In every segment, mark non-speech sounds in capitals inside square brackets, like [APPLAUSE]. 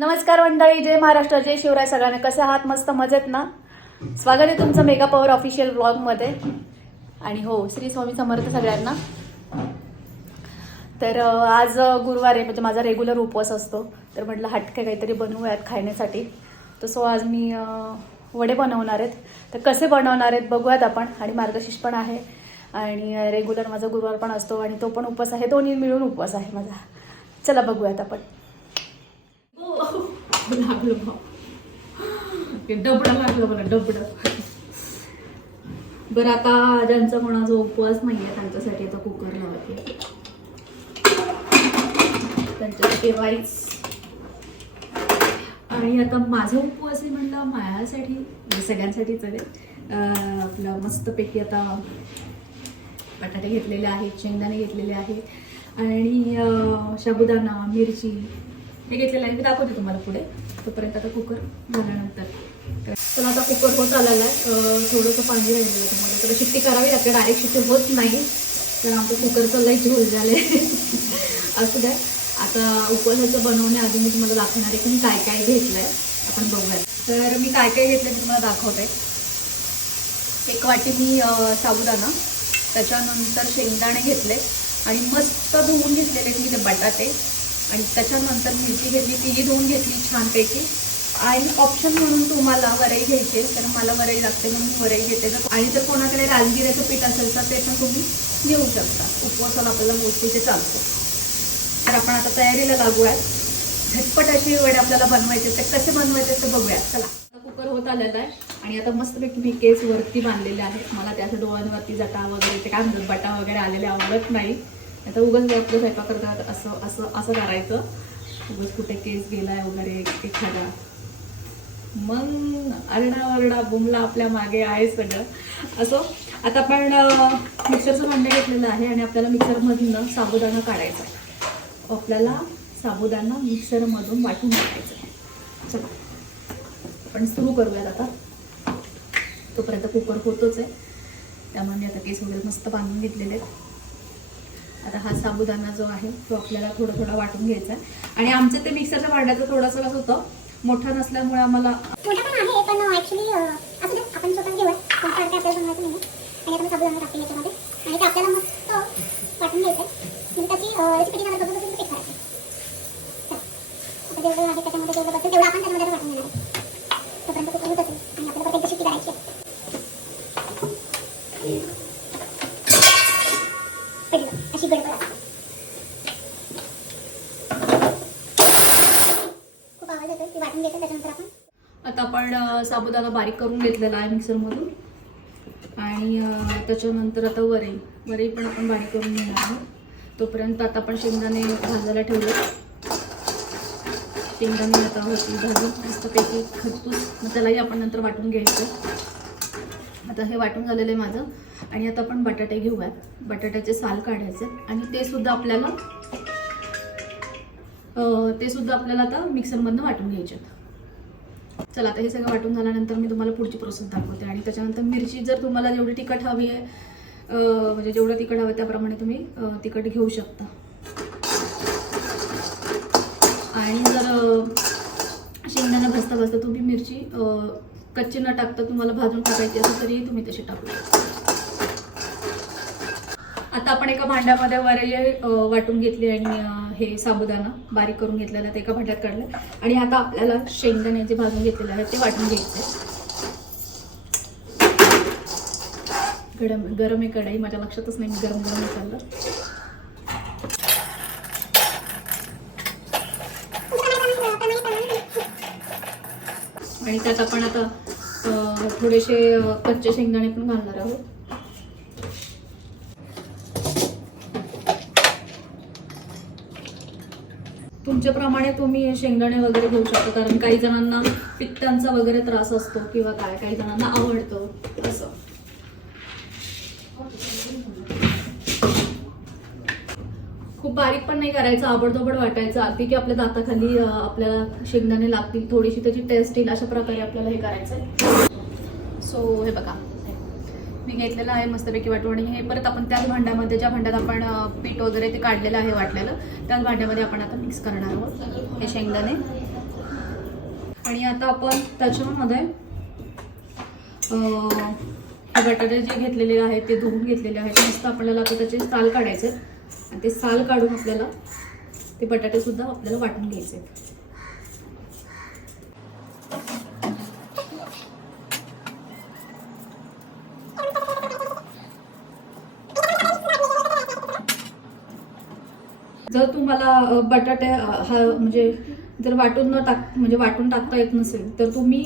नमस्कार मंडळी जय महाराष्ट्र जय शिवराय सगळ्यांना. कसे आहात? मस्त मजेत ना? स्वागत आहे तुमचं मेगा पॉवर ऑफिशियल ब्लॉगमध्ये आणि हो श्री स्वामी समर्थ सगळ्यांना. तर आज गुरुवार आहे म्हणजे माझा रेग्युलर उपवास असतो. तर म्हटलं हटके काहीतरी बनवूयात खाण्यासाठी तर सो आज मी वडे बनवणार आहेत. तर कसे बनवणार आहेत बघूयात आपण. आणि मार्गशीर्ष पण आहे. आणि रेग्युलर माझा गुरुवार पण असतो. आणि तो पण उपवास आहे. दोन्ही मिळून उपवास आहे माझा. चला बघूयात आपण. लागलं भाऊ. डबडं लागलं मला डबडं. बरं आता ज्यांचा कोणाचा उपवास नाही आहे त्यांच्यासाठी आता कुकर लावते. त्यांच्यासाठी राईस आणि आता माझा उपवास आहे म्हणलं माझ्यासाठी म्हणजे सगळ्यांसाठी सगळ्यांसाठीच आहे आपलं मस्तपैकी आता बटाटे घेतलेले आहेत शेंगदाणे घेतलेले आहेत. आणि शाबुदाना साबुदाणा मिरची हे घेतलेला आहे मी दाखवते तुम्हाला पुढे. तोपर्यंत आता कुकर झाल्यानंतर. पण आता कुकर होत आलेला आहे. थोडंसं पाणी राहिलेलं तुम्हाला. तर शिट्टी करावी लागते. डायरेक्ट शिट्टी होत नाही. तर आमचं कुकरचं लई झोल झाले [LAUGHS] असू द्या. आता उपवासाचं बनवण्याआधी मी तुम्हाला दाखवणार आहे की मी काय काय घेतलं आहे आपण बघूया तर मी काय काय घेतलं ते तुम्हाला दाखवते. एक वाटी मी अं, साबुदाणा. त्याच्यानंतर शेंगदाणे घेतले. आणि मस्त धुवून घेतलेले मी ते बटाटे. आणि त्याच्यानंतर मिरची घेतली तीही धुवून घेतली छानपैकी. आणि ऑप्शन म्हणून तुम्हाला वरई घ्यायचे तर कारण मला वरई लागते म्हणून वरई घेते. जर- आणि जर कोणाकडे राजगिऱ्याचं पीठ असेल तर ते पण तुम्ही घेऊ शकता. उपवासाला आपल्याला गोष्टी ते चालतं. तर आपण आता तयारीला लागूयात. झटपट अशी वडे आपल्याला बनवायचे ते कसे बनवायचे ते बघूया चला. कुकर होत आलेला आहे. आणि आता मस्तपैकी मी केस वरती बांधलेले आहेत. मला त्याच्या डोळ्यांवरती जटा वगैरे ते काय म्हणतात बटा वगैरे आलेले आवडत नाही. आता उगाच आपलं स्वयंपाक करतात असं असं असं करायचं. उगाच कुठे केस गेलाय वगैरे एखादा. मग अरडा वरडा बुमला आपल्या मागे आहे सगळं. असं आता आपण मिक्सरचं भांडं घेतलेलं आहे आणि आपल्याला मिक्सरमधून साबुदाणा काढायचा आहे. आपल्याला साबुदाणा मिक्सरमधून वाटून टाकायचं आहे. चला. आपण सुरू करूयात आता. तोपर्यंत कुकर होतोच आहे. त्यामुळे मी आता केस वगैरे मस्त बांधून घेतलेले आहेत. आता हा साबुदाणा जो आहे तो आपल्याला थोडा थोडा वाटून घ्यायचा आहे. आणि आमचं ते मिक्सरच्या भांड्याचं थोडंसं कसं होतं मोठं नसल्यामुळे आम्हाला Thank you आहे पण ऍक्च्युली असू दे आपण स्वतः घेऊया पण काय आपल्याला बनवायचं नाही आणि आता मी साबुदाणा टाकते याच्यामध्ये आणि ते आपल्याला मस्त वाटून घ्यायचं म्हणजे त्याची रेसिपी करत बघू बघू ते करायचं आता जेवढं आहे त्याच्यामध्ये जेवढं बसेल तेवढं आपण त्याच्यामध्ये वाटून घेणार आहे तोपर्यंत कुकर होत असेल आणि आपल्याला परत एकदा शिट्टी करायची आहे. पडलं अशी गडबड असते खूप आवाज येतोय ती वाटून घ्यायचं त्याच्यानंतर आपण आता आपण साबुदाणा बारीक करून घेतलेला आहे मिक्सरमधून. आणि त्याच्यानंतर आता वरई वरई पण आपण बारीक करून घेणार आहोत. तोपर्यंत आता आपण शेंगदाणे भाजायला ठेवले शेंगदाणे आता होती भाजून मस्तपैकी खतूस मग त्यालाही आपण नंतर वाटून घ्यायचं. आता हे वाटून झालेलं आहे माझं. आणि आता आपण बटाटे घेऊयात. बटाट्याचे साल काढायचे आणि ते सुद्धा आपल्याला ते सुद्धा आपल्याला आता मिक्सरमधनं वाटून घ्यायचे आहेत. चला आता हे सगळं वाटून झाल्यानंतर मी तुम्हाला पुढची प्रोसेस दाखवते. आणि त्याच्यानंतर मिरची जर तुम्हाला जेवढी तिखट हवी आहे म्हणजे जेवढं तिखट हवं आहे त्याप्रमाणे तुम्ही तिखट घेऊ शकता. आणि जर शेंगदाणा भाजता भाजता तुम्ही मिरची कच्ची न टाकता तुम्हाला भाजून टाकायची असेल तरीही तुम्ही तशी टाकू शकता. आता आपण एका भांड्यामध्ये वरे वाटून घेतली आणि हे साबुदाणा बारीक करून घेतलेला ते एका भांड्यात काढलं. आणि आता आपल्याला शेंगदाणे जे भाजून घेतलेले आहेत ते वाटून घ्यायचे. गरम गरम आहे कढाई माझ्या लक्षातच नाही मी गरम गरम चाललं आणि त्यात आपण आता थोडेसे कच्चे शेंगदाणे पण घालणार आहोत. तुमच्याप्रमाणे तुम्ही शेंगदाणे वगैरे घेऊ शकता कारण काही जणांना पित्तांचा वगैरे त्रास असतो किंवा काय काही जणांना आवडतं असं. खूप बारीक पण नाही करायचं आबडधोबड वाटायचं अगदी की आपल्या दाताखाली आपल्याला शेंगदाणे लागतील थोडीशी त्याची टेस्ट येईल अशा प्रकारे आपल्याला हे करायचं आहे सो हे बघा. मी घेतलेलं आहे मस्तपैकी वाटून आणि हे परत आपण त्याच भांड्यामध्ये ज्या भांड्यात आपण पीठ वगैरे ते काढलेलं आहे वाटलेलं त्याच भांड्यामध्ये आपण आता मिक्स करणार आहोत हे शेंगदाणे आणि आता आपण त्याच्यामध्ये बटाटे जे घेतलेले आहेत ते धुवून घेतलेले आहेत मस्त आपल्याला आता त्याचे साल काढायचे आहेत. आणि ते साल काढून आपल्याला ते बटाटेसुद्धा आपल्याला वाटून घ्यायचे आहेत. जर तुम्हाला बटाटे हा म्हणजे जर वाटून न टाक म्हणजे वाटून टाकता येत नसेल तर तुम्ही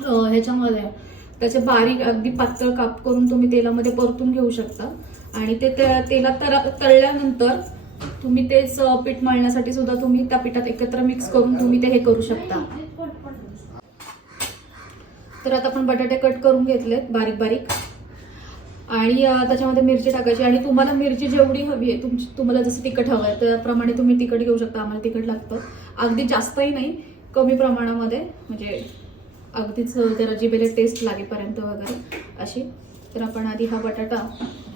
ह्याच्यामध्ये त्याचे बारीक अगदी पातळ काप करून तुम्ही तेलामध्ये परतून घेऊ शकता. आणि ते तेलात तर तळल्यानंतर तुम्ही तेच पीठ मळण्यासाठी सुद्धा तुम्ही त्या पिठात एकत्र मिक्स करून तुम्ही ते हे करू शकता. तर आता आपण बटाटे कट करून घेतलेत बारीक बारीक. आणि त्याच्यामध्ये मिरची टाकायची. आणि तुम्हाला मिरची जेवढी हवी आहे तुमची तुम्हाला जसं तिखट हवं आहे त्याप्रमाणे तुम्ही तिखट घेऊ शकता. आम्हाला तिखट लागतं. अगदी जास्तही नाही कमी प्रमाणामध्ये. म्हणजे अगदीच जरा जिबेला टेस्ट लागेपर्यंत वगैरे अशी. तर आपण आधी हा बटाटा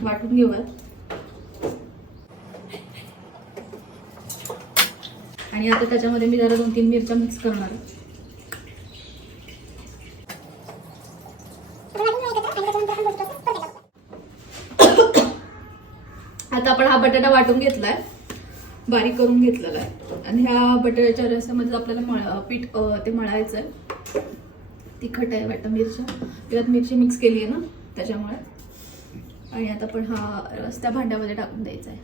वाटून घेऊयात. आणि आता त्याच्यामध्ये मी जरा दोन तीन मिरच्या मिक्स करणार आहे आता आपण हा बटाटा वाटून घेतलाय. बारीक करून घेतलेला आहे. आणि ह्या बटाट्याच्या रस्त्यामधलं आपल्याला मळ पीठ ते मळायचं आहे तिखट आहे वाटतं मिरच्या त्यात मिरची मिक्स केली आहे ना त्याच्यामुळे. आणि आता आपण हा रस त्या भांड्यामध्ये टाकून द्यायचा आहे.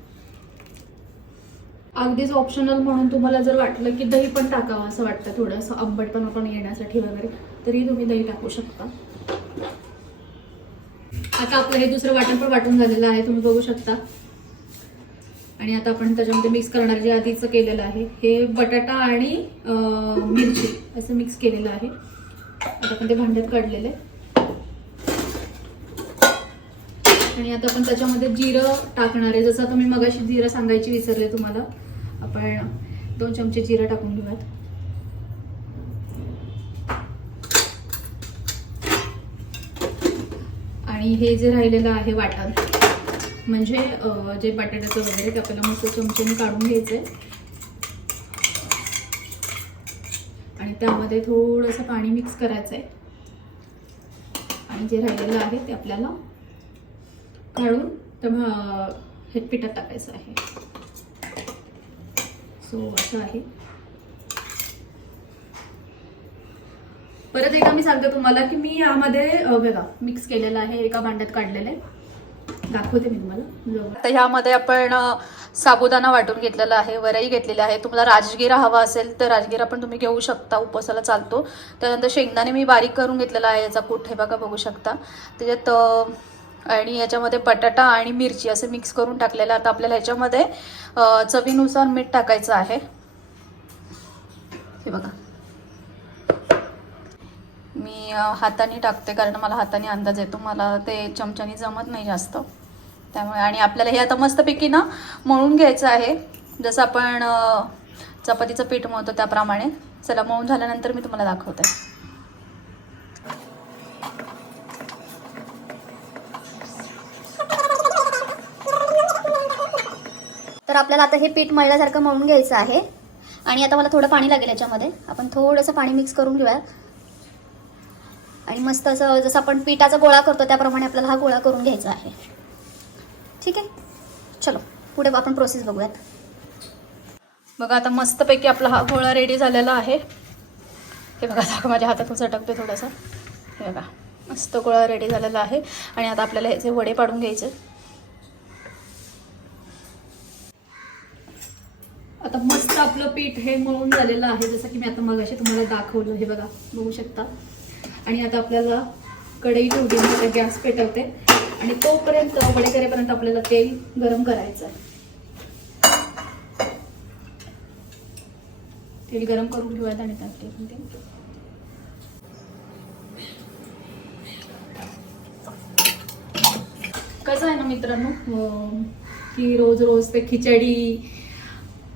अगदीच ऑप्शनल म्हणून तुम्हाला जर वाटलं की दही पण टाकावं असं वाटतं थोडंसं आंबटपणा पण येण्यासाठी वगैरे तरी तुम्ही दही टाकू शकता. आता आपलं हे दुसरं वाटण पण वाटून झालेलं आहे तुम्ही बघू शकता. आणि आता आपण त्याच्यामध्ये मिक्स करणार जे आधीचं केलेलं आहे हे बटाटा आणि मिरची असं मिक्स केलेलं आहे. आता आपण ते भांड्यात काढलेलं आहे. आणि आता आपण त्याच्यामध्ये जिरं टाकणार आहे. जसं तुम्ही मगाशी जिरं सांगायची विसरले तुम्हाला. आपण दोन चमचे जिरं टाकून घेऊयात. आणि हे जे राहिलेलं आहे वाटण. म्हणजे जे बटाट्याचं वगैरे ते आपल्याला मस्त चमचेने काढून घ्यायचंय. आणि त्यामध्ये थोडंसं पाणी मिक्स करायचं आहे आणि जे राहिलेलं आहे ते आपल्याला काढून त्या हे पिठात टाकायचं आहे. सो असं आहे. परत एकदा मी सांगते तुम्हाला की मी यामध्ये बघा मिक्स केलेलं आहे एका भांड्यात काढलेलं आहे. दाखवते मी तुम्हाला. तर ह्यामध्ये आपण साबुदाणा वाटून घेतलेला आहे वरई घेतलेला आहे. तुम्हाला राजगिरा हवा असेल तर राजगिरा पण तुम्ही घेऊ शकता उपवासाला चालतो. त्यानंतर शेंगदाणे मी बारीक करून घेतलेला आहे याचा कुठे हे बघा बघू शकता. त्याच्यात आणि याच्यामध्ये बटाटा आणि मिरची असं मिक्स करून टाकलेलं आता आपल्याला ह्याच्यामध्ये चवीनुसार मीठ टाकायचं आहे. हे बघा. मी हाताने टाकते कारण मला हाताने अंदाज येतो. मला ते चमच्याने जमत नाही जास्त. त्यामुळे आणि आपल्याला हे आता मस्तपैकी ना मळून घ्यायचं आहे. जसं आपण चपातीचं पीठ मळतो त्याप्रमाणे. चला मळून झाल्यानंतर मी तुम्हाला दाखवते. तर आपल्याला आता हे पीठ मळल्यासारखं मळून घ्यायचं आहे. आणि आता मला थोडं पाणी लागेल याच्यामध्ये. आपण थोडंसं पाणी मिक्स करून घेऊया. आणि मस्त असं जसं आपण पिठाचा गोळा करतो त्याप्रमाणे आपल्याला हा गोळा करून घ्यायचा आहे. ठीक आहे? चलो पुढे आपण प्रोसेस बघूयात. बघा आता मस्तपैकी आपला हा गोळा रेडी झालेला आहे. हे बघा आता माझ्या हातातून चटकते थोडासा. हे बघा मस्त गोळा रेडी झालेला आहे. आणि आता आपल्याला ह्याचे वडे पाडून घ्यायचे. आता मस्त आपलं पीठ हे मळून झालेलं आहे. जसं की मी आता मगाशी तुम्हाला दाखवलं हे बघा बघू शकता. आणि आता आपल्याला कढई ठेवली आता गॅस पेटवते. आणि तोपर्यंत वडे करेपर्यंत आपल्याला तेल गरम करायचं आहे. तेल गरम करून ठेवायचं आणि त्यात टाकून ते. कसं आहे ना मित्रांनो की रोज रोज ते खिचडी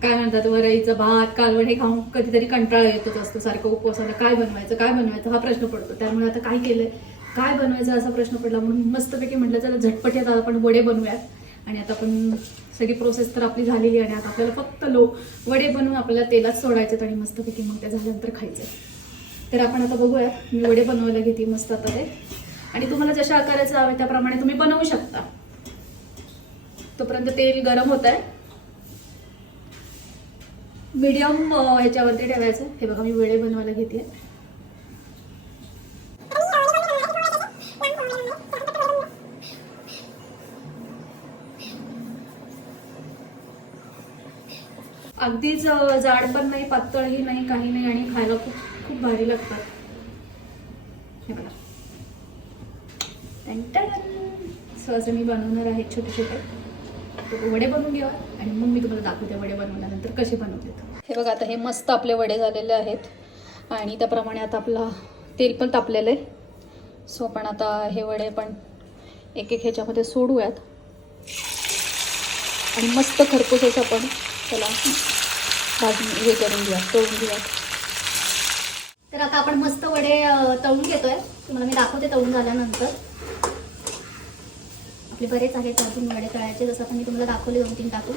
काय म्हणतात वरईचं भात कालवण हे खाऊन कधीतरी कंटाळा येतोच असतो सारखं उपवासाला काय बनवायचं काय बनवायचं हा प्रश्न पडतो. त्यामुळे आता काय केलंय? काय बनवायचं असा प्रश्न पडला म्हणून मस्तपैकी म्हटलं चला झटपट येतात आपण वडे बनवूयात. आणि आता आपण सगळी प्रोसेस तर आपली झालेली आहे आणि आता आपल्याला फक्त लो वडे बनवून आपल्याला तेलात सोडायचे आणि मस्तपैकी मग ते झाल्यानंतर खायचे तर आपण आता बघूया मी वडे बनवायला घेते मस्त आता ते. आणि तुम्हाला जशा आकाराचं हवे त्याप्रमाणे तुम्ही बनवू शकता. तोपर्यंत तेल गरम होत आहे मीडियम ह्याच्यावरती ठेवायचं. हे बघा मी वेळे बनवायला घेते अगदीच जाड पण नाही पातळही नाही काही नाही आणि खायला खूप खूप भारी लागतात. हे बघा. सो असं मी बनवणार आहे छोटे छोटे वडे बनवून घ्या आणि मग मी तुम्हाला दाखवते वडे बनवल्यानंतर कसे बनवते हे बघा आता हे मस्त आपले वडे झालेले आहेत. आणि त्याप्रमाणे आता आपला तेल पण तापलेलं आहे. सो आपण आता हे वडे पण एक एक ह्याच्यामध्ये सोडूयात. आणि मस्त खरपूस असं आपण त्याला भाजून हे करून घेऊयात तळून घेऊयात. तर आता आपण मस्त वडे तळून घेतोय. तुम्हाला मी दाखवते तळून झाल्यानंतर. आपले बरेच आहेत अजून वडे तळायचे जसं आता मी तुम्हाला दाखवले दोन तीन टाकून.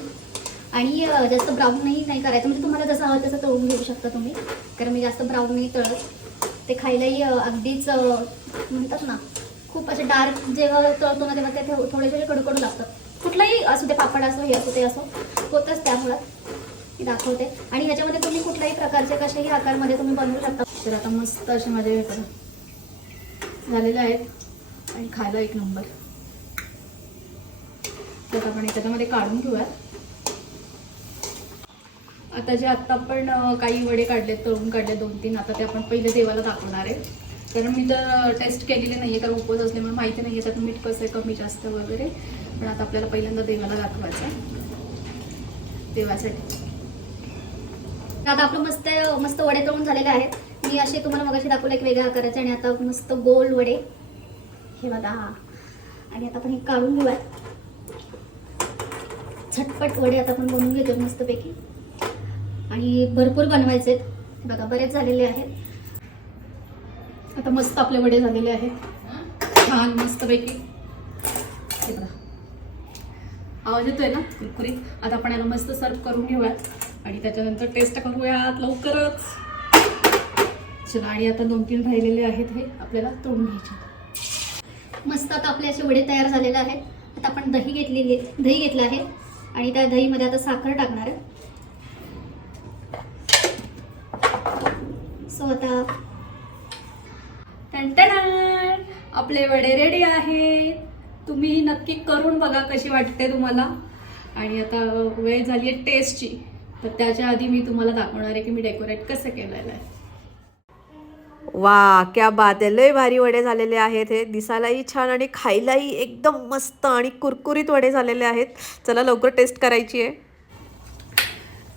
आणि जास्त ब्राऊनही नाही करायचं. म्हणजे तुम्हाला जसं हवं तसं तळून घेऊ शकता तुम्ही. कारण मी जास्त ब्राऊन नाही तळत. ते खायलाही अगदीच म्हणतात ना खूप असे डार्क जेव्हा तळतो ना तेव्हा ते थोडे थोडे कडकडू लागतात. कुठलाही असू ते पापड असो हे असो ते असो होतंच त्यामुळं. मी दाखवते. आणि ह्याच्यामध्ये तुम्ही कुठल्याही प्रकारचे कशाही आकारमध्ये तुम्ही बनवू शकता. तर आता मस्त असे माझे झालेले आहेत. आणि खायला एक नंबर. तर आपण त्याच्यामध्ये काढून घेऊयात. आता जे आत्ता आपण काही वडे काढले तळून काढले दोन तीन आता ते आपण पहिले देवाला दाखवणार आहे. कारण मी तर टेस्ट केलेली नाही आहे कारण उपवास असल्यामुळे माहिती नाही आहे त्यात मीठ कसं आहे कमी जास्त वगैरे. पण आता आपल्याला पहिल्यांदा देवाला दाखवायचं आहे. देवासाठी. आता आपलं मस्त मस्त वडे तळून झालेले आहेत. मी असे तुम्हाला मगाशी दाखवले एक वेगळा आकाराचे आणि आता मस्त गोल वडे. हे बघा. आणि आता आपण हे काढून घेऊयात. झटपट वडे आता आपण बनवून घेतो मस्तपैकी. आणि भरपूर बनवायचे आहेत. बघा बरेच झालेले आहेत. आता मस्त आपले वडे झालेले आहेत. छान मस्तपैकी. हे बघा. आवाज येतोय ना? कुरकुरीत? आता आपण याला मस्त सर्व करून घेऊयात. आणि त्याच्यानंतर टेस्ट करूयात लवकरच. चला आणि आता दोन तीन राहिलेले आहेत हे आपल्याला तोडून घ्यायचे मस्त आता आपले असे वडे तयार झालेले आहेत. आता आपण दही घेतलेली दही घेतलं आहे. आणि त्या दहीमध्ये आता साखर टाकणार आहे. सो आता टणटणार आपले वडे रेडी आहेत. तुम्ही नक्की करून बघा कशी वाटते तुम्हाला. आणि आता वेळ झाली आहे टेस्टची तर त्याच्या आधी मी तुम्हाला दाखवणार आहे की मी डेकोरेट कसं केलेलं आहे. वा क्या बात आहे. लय भारी वडे झालेले आहेत हे. दिसायलाही छान आणि खायलाही एकदम मस्त आणि कुरकुरीत वडे झालेले आहेत. चला लवकर टेस्ट करायची आहे.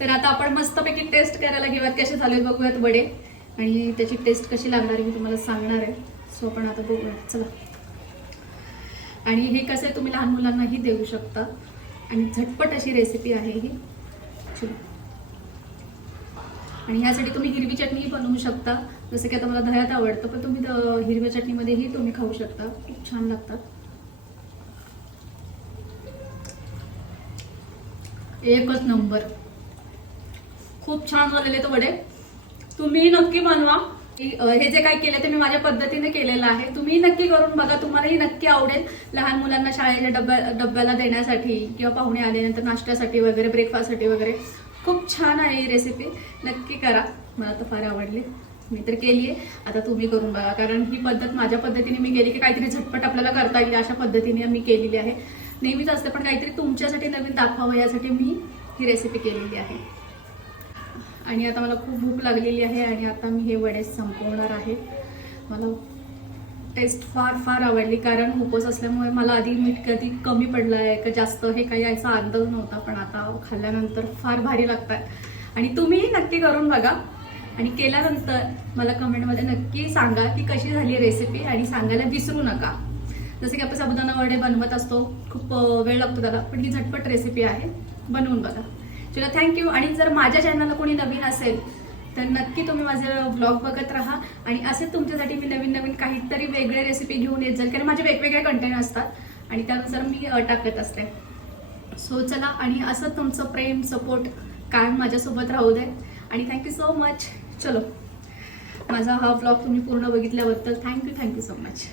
तर आता आपण मस्तपैकी टेस्ट करायला घेऊयात कसे झाले बघूयात वडे. आणि त्याची टेस्ट कशी लागणार आहे मी तुम्हाला सांगणार आहे. सो आपण आता बघूयात चला. आणि हे कसं तुम्ही लहान मुलांनाही देऊ शकता. आणि झटपट अशी रेसिपी आहे ही. आणि ह्यासाठी तुम्ही हिरवी चटणीही बनवू शकता. जसं की आता मला दह्यात आवडतं पण तुम्ही हिरव्या चटणीमध्येही तुम्ही खाऊ शकता. खूप छान लागतात. एकच नंबर. खूप छान झालेले तो वडे. तुम्ही नक्की बनवा. की, हे जे काही केले ते मी माझ्या पद्धतीने केलेलं आहे. तुम्ही नक्की करून बघा. तुम्हालाही नक्की आवडेल लहान मुलांना शाळेच्या डब्या डब्याला देण्यासाठी किंवा पाहुणे आल्यानंतर नाश्त्यासाठी वगैरे ब्रेकफास्टसाठी वगैरे. खूप छान आहे ही रेसिपी नक्की करा. मला तर फार आवडली. मी तर केली आहे. आता तुम्ही करून बघा. कारण ही पद्धत माझ्या पद्धतीने मी केली की काहीतरी झटपट आपल्याला करता येईल अशा पद्धतीने मी केलेली आहे. नेहमीच असते पण काहीतरी तुमच्यासाठी नवीन दाखवावं यासाठी मी ही रेसिपी केलेली आहे. आणि आता मला खूप भूक लागलेली आहे आणि आता मी हे वडे संपवणार आहे. मला टेस्ट फार फार आवडली. कारण उपवास असल्यामुळे मला आधी मीठ कधी कमी पडलं आहे का जास्त हे काही याचा अंदाज नव्हता पण आता खाल्ल्यानंतर फार भारी लागतात आणि तुम्हीही नक्की करून बघा. आणि केल्यानंतर मला कमेंटमध्ये नक्की सांगा की कशी झाली रेसिपी आणि सांगायला विसरू नका. जसं की आपण साबुदाणा वडे बनवत असतो खूप वेळ लागतो त्याला पण ही झटपट रेसिपी आहे. बनवून बघा. चला थँक्यू आणि जर माझ्या चॅनलला कोणी नवीन असेल तर नक्की तुम्ही माझे ब्लॉग बघत राहा. आणि असेच तुमच्यासाठी मी नवीन नवीन काहीतरी वेगळे रेसिपी घेऊन येत जाईल. कारण माझे वेगवेगळे कंटेंट असतात आणि त्यानुसार मी टाकत असते. सो चला आणि असं तुमचं प्रेम सपोर्ट कायम माझ्यासोबत राहू दे. आणि थँक्यू सो मच चलो. माझा हा ब्लॉग तुम्ही पूर्ण बघितल्याबद्दल thank you thank you so much